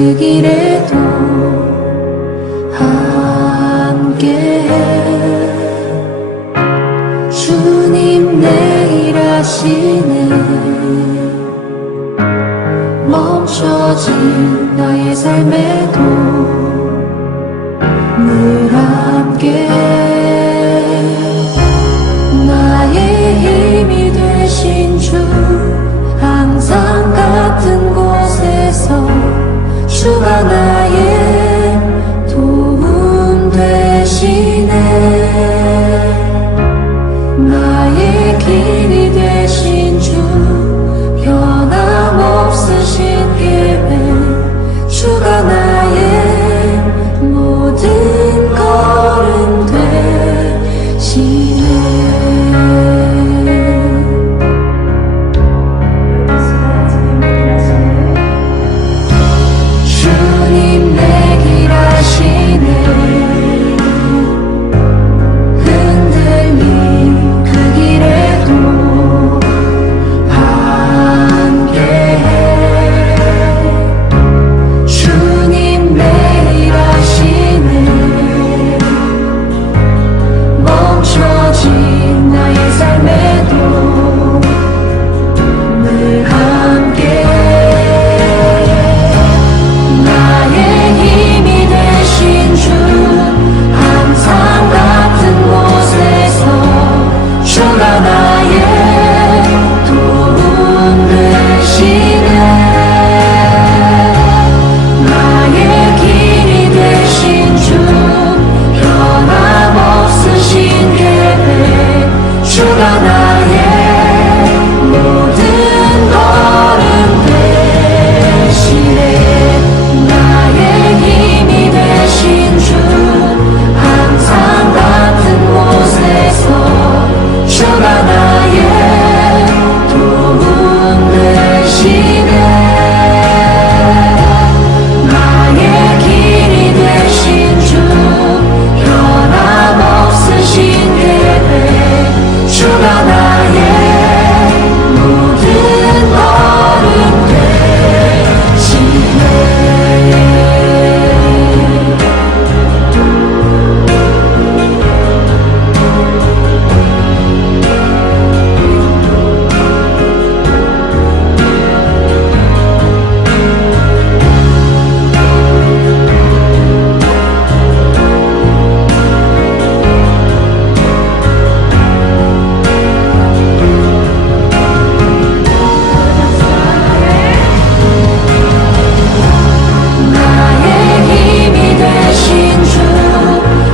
그 길에도 함께해. 주님 내 일하시네. 멈춰진 나의 삶에도 늘 함께해. 나의 힘이 되신 주, 항상 같은 곳에서 주가 나의 도움 되시네. 나의 길이 되신 주, 변함없으신 계획, 주가 나의 모든 걸음 되시네. 주님 내 길 아시네. 흔들린 그 길에도 함께해. 주님 내 일하시네. 멈춰진 나의 삶에도 늘 함께해. 나의 힘이 되신 주, 항상 같은 곳에서 주가 나의 도움 되시네. 나의 길이 되신 주, 변함없으신 계획, 주가 나의 모든 걸음 되시네. 나의 힘이 되신 주, 항상 같은 곳에서 주가 나의 도움 되시네. 나의 길이 되신 주, 변함없으신 계획, 주가 나의 모든 걸음 되시네. 나의 힘이 되신 주,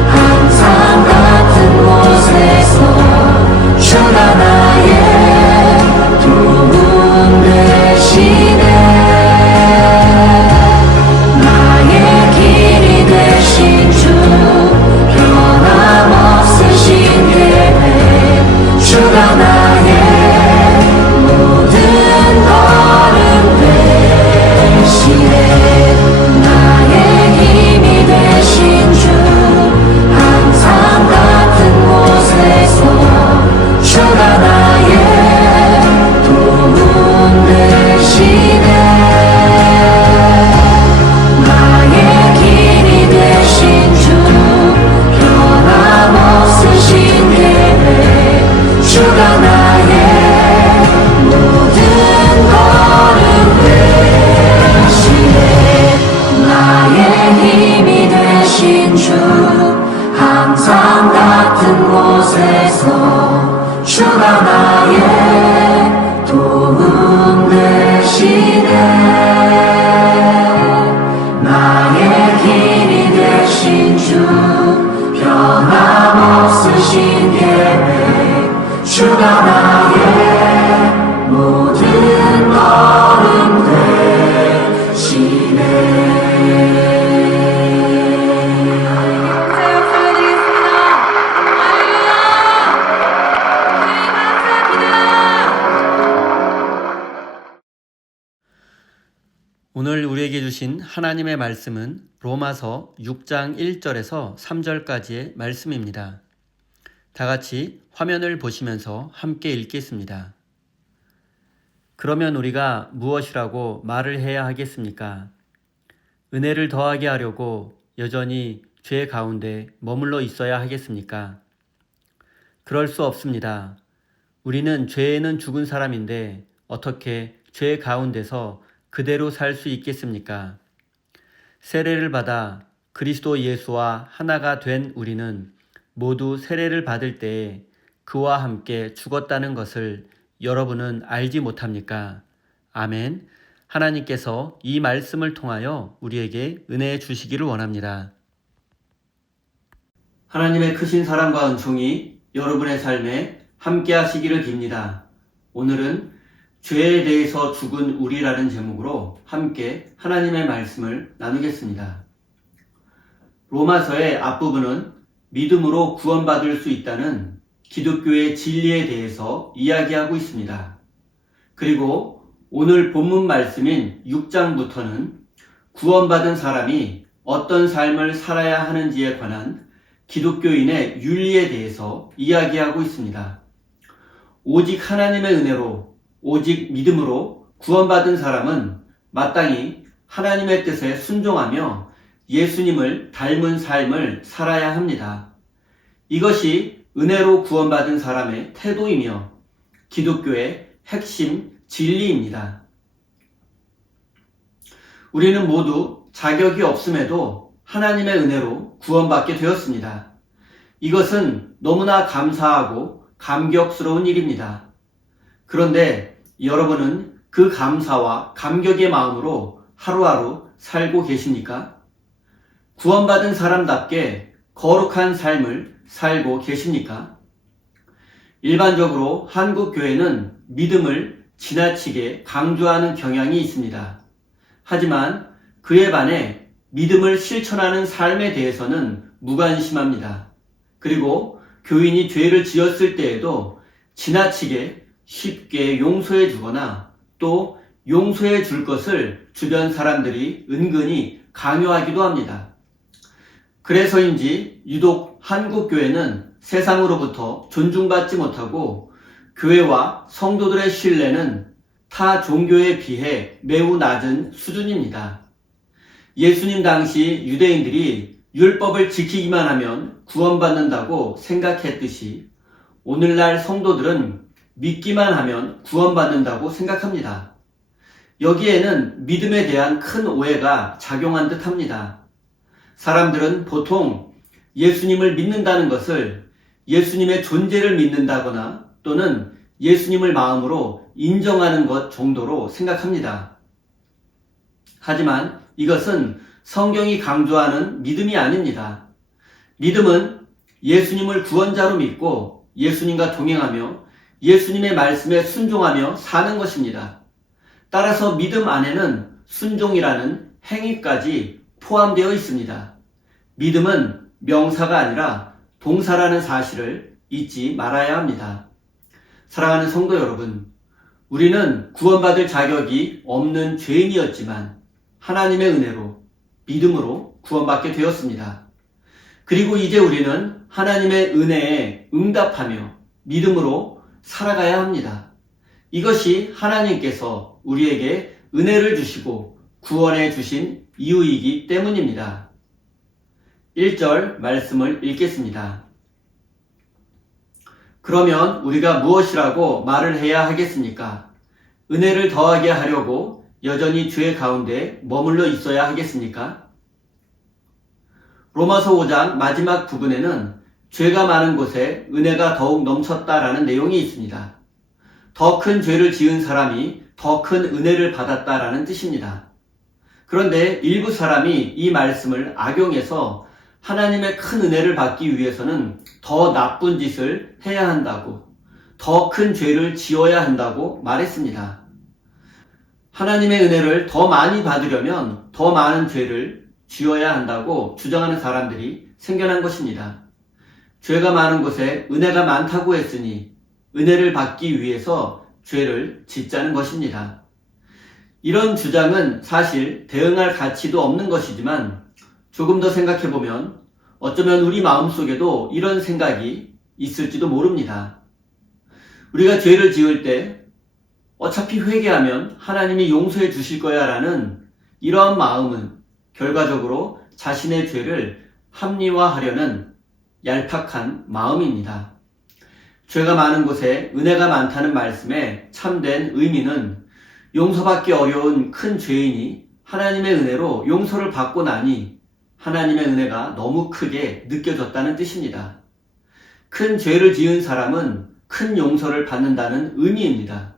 항상 같은 곳에서 주가 나의 도움 되시네. 나의 길이 되신 주, 변함없으신 계획, 주가 나의 모든 걸음 되시네. 나의 힘이 되신 주, 항상 같은 곳에서 주가 나의 도움 되시네. 나의 길이 되신 주, 변함없으신 계획, 주가 나의 모든 걸음 되시네. 나의 힘이 되신 주, 항상 같은 곳에서 주가 나의 도움 되시네. 나의 길이 되신 주, 변함없으신 계획, 주가 나의 모든 걸음 되시네. 오늘 우리에게 주신 하나님의 말씀은 로마서 6장 1절에서 3절까지의 말씀입니다. 다 같이 화면을 보시면서 함께 읽겠습니다. 그러면 우리가 무엇이라고 말을 해야 하겠습니까? 은혜를 더하게 하려고 여전히 죄 가운데 머물러 있어야 하겠습니까? 그럴 수 없습니다. 우리는 죄에는 죽은 사람인데 어떻게 죄 가운데서 그대로 살 수 있겠습니까? 세례를 받아 그리스도 예수와 하나가 된 우리는 모두 세례를 받을 때에 그와 함께 죽었다는 것을 여러분은 알지 못합니까? 아멘. 하나님께서 이 말씀을 통하여 우리에게 은혜 주시기를 원합니다. 하나님의 크신 사랑과 은총이 여러분의 삶에 함께 하시기를 빕니다. 오늘은 죄에 대해서 죽은 우리라는 제목으로 함께 하나님의 말씀을 나누겠습니다. 로마서의 앞부분은 믿음으로 구원받을 수 있다는 기독교의 진리에 대해서 이야기하고 있습니다. 그리고 오늘 본문 말씀인 6장부터는 구원받은 사람이 어떤 삶을 살아야 하는지에 관한 기독교인의 윤리에 대해서 이야기하고 있습니다. 오직 하나님의 은혜로, 오직 믿음으로 구원받은 사람은 마땅히 하나님의 뜻에 순종하며 예수님을 닮은 삶을 살아야 합니다. 이것이 은혜로 구원받은 사람의 태도이며 기독교의 핵심 진리입니다. 우리는 모두 자격이 없음에도 하나님의 은혜로 구원받게 되었습니다. 이것은 너무나 감사하고 감격스러운 일입니다. 그런데 여러분은 그 감사와 감격의 마음으로 하루하루 살고 계십니까? 구원받은 사람답게 거룩한 삶을 살고 계십니까? 일반적으로 한국 교회는 믿음을 지나치게 강조하는 경향이 있습니다. 하지만 그에 반해 믿음을 실천하는 삶에 대해서는 무관심합니다. 그리고 교인이 죄를 지었을 때에도 지나치게 쉽게 용서해 주거나 또 용서해 줄 것을 주변 사람들이 은근히 강요하기도 합니다. 그래서인지 유독 한국 교회는 세상으로부터 존중받지 못하고 교회와 성도들의 신뢰는 타 종교에 비해 매우 낮은 수준입니다. 예수님 당시 유대인들이 율법을 지키기만 하면 구원받는다고 생각했듯이 오늘날 성도들은 믿기만 하면 구원받는다고 생각합니다. 여기에는 믿음에 대한 큰 오해가 작용한 듯 합니다. 사람들은 보통 예수님을 믿는다는 것을 예수님의 존재를 믿는다거나 또는 예수님을 마음으로 인정하는 것 정도로 생각합니다. 하지만 이것은 성경이 강조하는 믿음이 아닙니다. 믿음은 예수님을 구원자로 믿고 예수님과 동행하며 예수님의 말씀에 순종하며 사는 것입니다. 따라서 믿음 안에는 순종이라는 행위까지 포함되어 있습니다. 믿음은 명사가 아니라 동사라는 사실을 잊지 말아야 합니다. 사랑하는 성도 여러분, 우리는 구원받을 자격이 없는 죄인이었지만 하나님의 은혜로 믿음으로 구원받게 되었습니다. 그리고 이제 우리는 하나님의 은혜에 응답하며 믿음으로 살아가야 합니다. 이것이 하나님께서 우리에게 은혜를 주시고 구원해 주신 이유이기 때문입니다. 1절 말씀을 읽겠습니다. 그러면 우리가 무엇이라고 말을 해야 하겠습니까? 은혜를 더하게 하려고 여전히 죄 가운데 머물러 있어야 하겠습니까? 로마서 5장 마지막 부분에는 죄가 많은 곳에 은혜가 더욱 넘쳤다라는 내용이 있습니다. 더 큰 죄를 지은 사람이 더 큰 은혜를 받았다라는 뜻입니다. 그런데 일부 사람이 이 말씀을 악용해서 하나님의 큰 은혜를 받기 위해서는 더 나쁜 짓을 해야 한다고, 더 큰 죄를 지어야 한다고 말했습니다. 하나님의 은혜를 더 많이 받으려면 더 많은 죄를 지어야 한다고 주장하는 사람들이 생겨난 것입니다. 죄가 많은 곳에 은혜가 많다고 했으니 은혜를 받기 위해서 죄를 짓자는 것입니다. 이런 주장은 사실 대응할 가치도 없는 것이지만 조금 더 생각해보면 어쩌면 우리 마음속에도 이런 생각이 있을지도 모릅니다. 우리가 죄를 지을 때 어차피 회개하면 하나님이 용서해 주실 거야 라는 이러한 마음은 결과적으로 자신의 죄를 합리화하려는 얄팍한 마음입니다. 죄가 많은 곳에 은혜가 많다는 말씀의 참된 의미는 용서받기 어려운 큰 죄인이 하나님의 은혜로 용서를 받고 나니 하나님의 은혜가 너무 크게 느껴졌다는 뜻입니다. 큰 죄를 지은 사람은 큰 용서를 받는다는 의미입니다.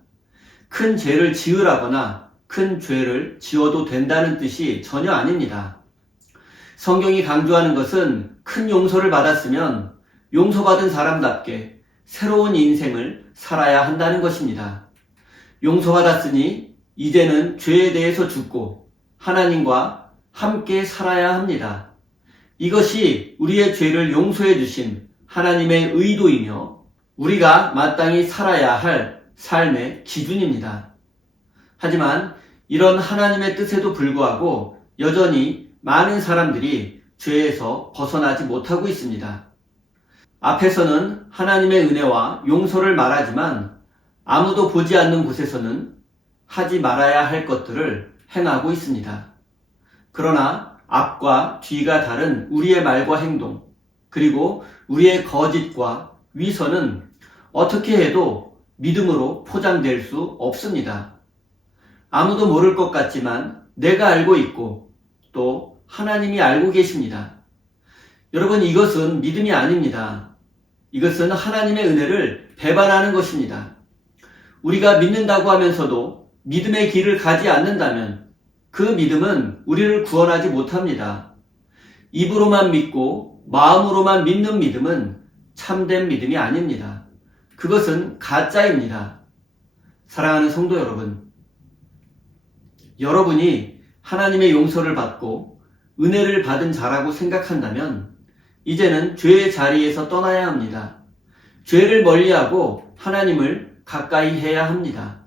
큰 죄를 지으라거나 큰 죄를 지어도 된다는 뜻이 전혀 아닙니다. 성경이 강조하는 것은 큰 용서를 받았으면 용서받은 사람답게 새로운 인생을 살아야 한다는 것입니다. 용서받았으니 이제는 죄에 대해서 죽고 하나님과 함께 살아야 합니다. 이것이 우리의 죄를 용서해 주신 하나님의 의도이며 우리가 마땅히 살아야 할 삶의 기준입니다. 하지만 이런 하나님의 뜻에도 불구하고 여전히 많은 사람들이 죄에서 벗어나지 못하고 있습니다. 앞에서는 하나님의 은혜와 용서를 말하지만 아무도 보지 않는 곳에서는 하지 말아야 할 것들을 행하고 있습니다. 그러나 앞과 뒤가 다른 우리의 말과 행동, 그리고 우리의 거짓과 위선은 어떻게 해도 믿음으로 포장될 수 없습니다. 아무도 모를 것 같지만 내가 알고 있고 또 하나님이 알고 계십니다. 여러분, 이것은 믿음이 아닙니다. 이것은 하나님의 은혜를 배반하는 것입니다. 우리가 믿는다고 하면서도 믿음의 길을 가지 않는다면 그 믿음은 우리를 구원하지 못합니다. 입으로만 믿고 마음으로만 믿는 믿음은 참된 믿음이 아닙니다. 그것은 가짜입니다. 사랑하는 성도 여러분, 여러분이 하나님의 용서를 받고 은혜를 받은 자라고 생각한다면 이제는 죄의 자리에서 떠나야 합니다. 죄를 멀리하고 하나님을 가까이 해야 합니다.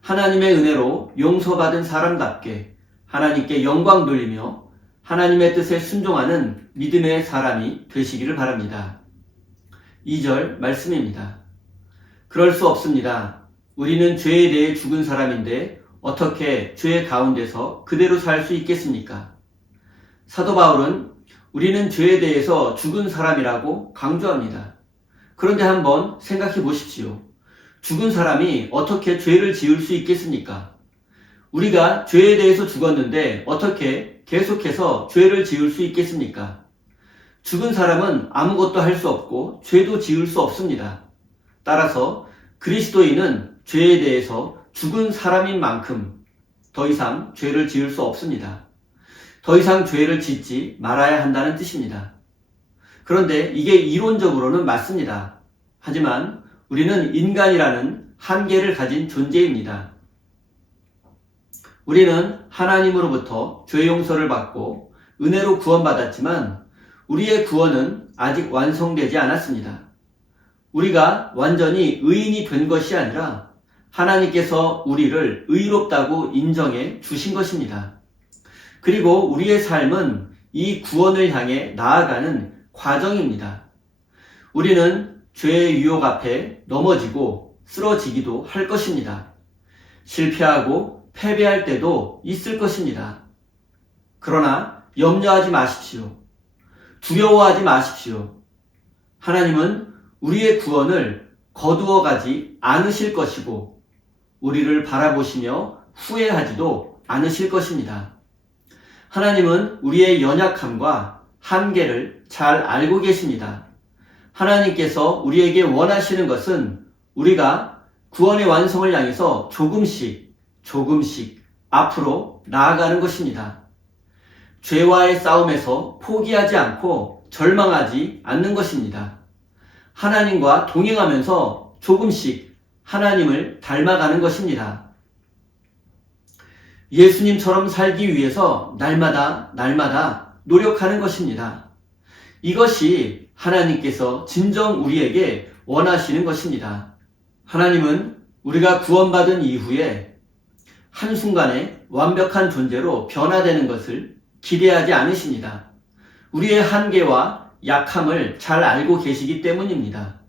하나님의 은혜로 용서받은 사람답게 하나님께 영광 돌리며 하나님의 뜻에 순종하는 믿음의 사람이 되시기를 바랍니다. 2절 말씀입니다. 그럴 수 없습니다. 우리는 죄에 대해 죽은 사람인데 어떻게 죄 가운데서 그대로 살 수 있겠습니까? 사도 바울은 우리는 죄에 대해서 죽은 사람이라고 강조합니다. 그런데 한번 생각해 보십시오. 죽은 사람이 어떻게 죄를 지을 수 있겠습니까? 우리가 죄에 대해서 죽었는데 어떻게 계속해서 죄를 지을 수 있겠습니까? 죽은 사람은 아무것도 할 수 없고 죄도 지을 수 없습니다. 따라서 그리스도인은 죄에 대해서 죽은 사람인 만큼 더 이상 죄를 지을 수 없습니다. 더 이상 죄를 짓지 말아야 한다는 뜻입니다. 그런데 이게 이론적으로는 맞습니다. 하지만 우리는 인간이라는 한계를 가진 존재입니다. 우리는 하나님으로부터 죄 용서를 받고 은혜로 구원받았지만 우리의 구원은 아직 완성되지 않았습니다. 우리가 완전히 의인이 된 것이 아니라 하나님께서 우리를 의롭다고 인정해 주신 것입니다. 그리고 우리의 삶은 이 구원을 향해 나아가는 과정입니다. 우리는 죄의 유혹 앞에 넘어지고 쓰러지기도 할 것입니다. 실패하고 패배할 때도 있을 것입니다. 그러나 염려하지 마십시오. 두려워하지 마십시오. 하나님은 우리의 구원을 거두어 가지 않으실 것이고 우리를 바라보시며 후회하지도 않으실 것입니다. 하나님은 우리의 연약함과 한계를 잘 알고 계십니다. 하나님께서 우리에게 원하시는 것은 우리가 구원의 완성을 향해서 조금씩 앞으로 나아가는 것입니다. 죄와의 싸움에서 포기하지 않고 절망하지 않는 것입니다. 하나님과 동행하면서 조금씩 하나님을 닮아가는 것입니다. 예수님처럼 살기 위해서 날마다 노력하는 것입니다. 이것이 하나님께서 진정 우리에게 원하시는 것입니다. 하나님은 우리가 구원받은 이후에 한순간에 완벽한 존재로 변화되는 것을 기대하지 않으십니다. 우리의 한계와 약함을 잘 알고 계시기 때문입니다.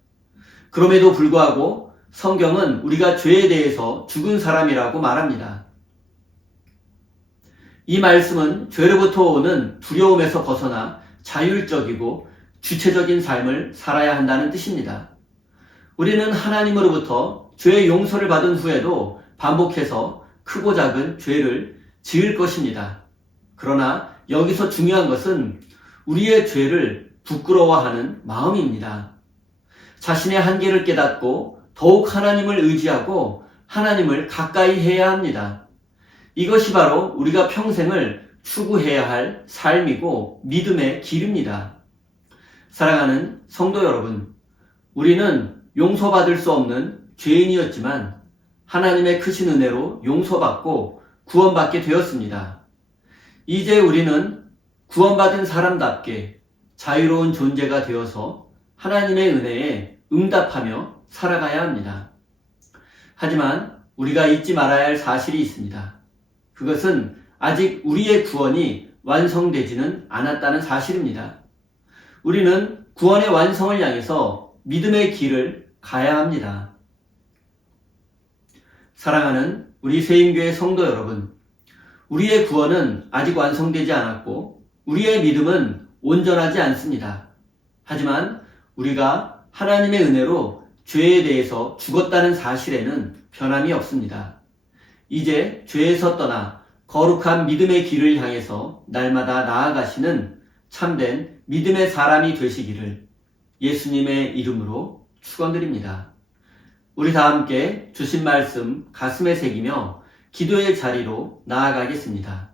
그럼에도 불구하고 성경은 우리가 죄에 대해서 죽은 사람이라고 말합니다. 이 말씀은 죄로부터 오는 두려움에서 벗어나 자율적이고 주체적인 삶을 살아야 한다는 뜻입니다. 우리는 하나님으로부터 죄의 용서를 받은 후에도 반복해서 크고 작은 죄를 지을 것입니다. 그러나 여기서 중요한 것은 우리의 죄를 부끄러워하는 마음입니다. 자신의 한계를 깨닫고 더욱 하나님을 의지하고 하나님을 가까이 해야 합니다. 이것이 바로 우리가 평생을 추구해야 할 삶이고 믿음의 길입니다. 사랑하는 성도 여러분, 우리는 용서받을 수 없는 죄인이었지만 하나님의 크신 은혜로 용서받고 구원받게 되었습니다. 이제 우리는 구원받은 사람답게 자유로운 존재가 되어서 하나님의 은혜에 응답하며 살아가야 합니다. 하지만 우리가 잊지 말아야 할 사실이 있습니다. 그것은 아직 우리의 구원이 완성되지는 않았다는 사실입니다. 우리는 구원의 완성을 향해서 믿음의 길을 가야 합니다. 사랑하는 우리 세임교회 성도 여러분, 우리의 구원은 아직 완성되지 않았고 우리의 믿음은 온전하지 않습니다. 하지만 우리가 하나님의 은혜로 죄에 대해서 죽었다는 사실에는 변함이 없습니다. 이제 죄에서 떠나 거룩한 믿음의 길을 향해서 날마다 나아가시는 참된 믿음의 사람이 되시기를 예수님의 이름으로 축원드립니다. 우리 다 함께 주신 말씀 가슴에 새기며 기도의 자리로 나아가겠습니다.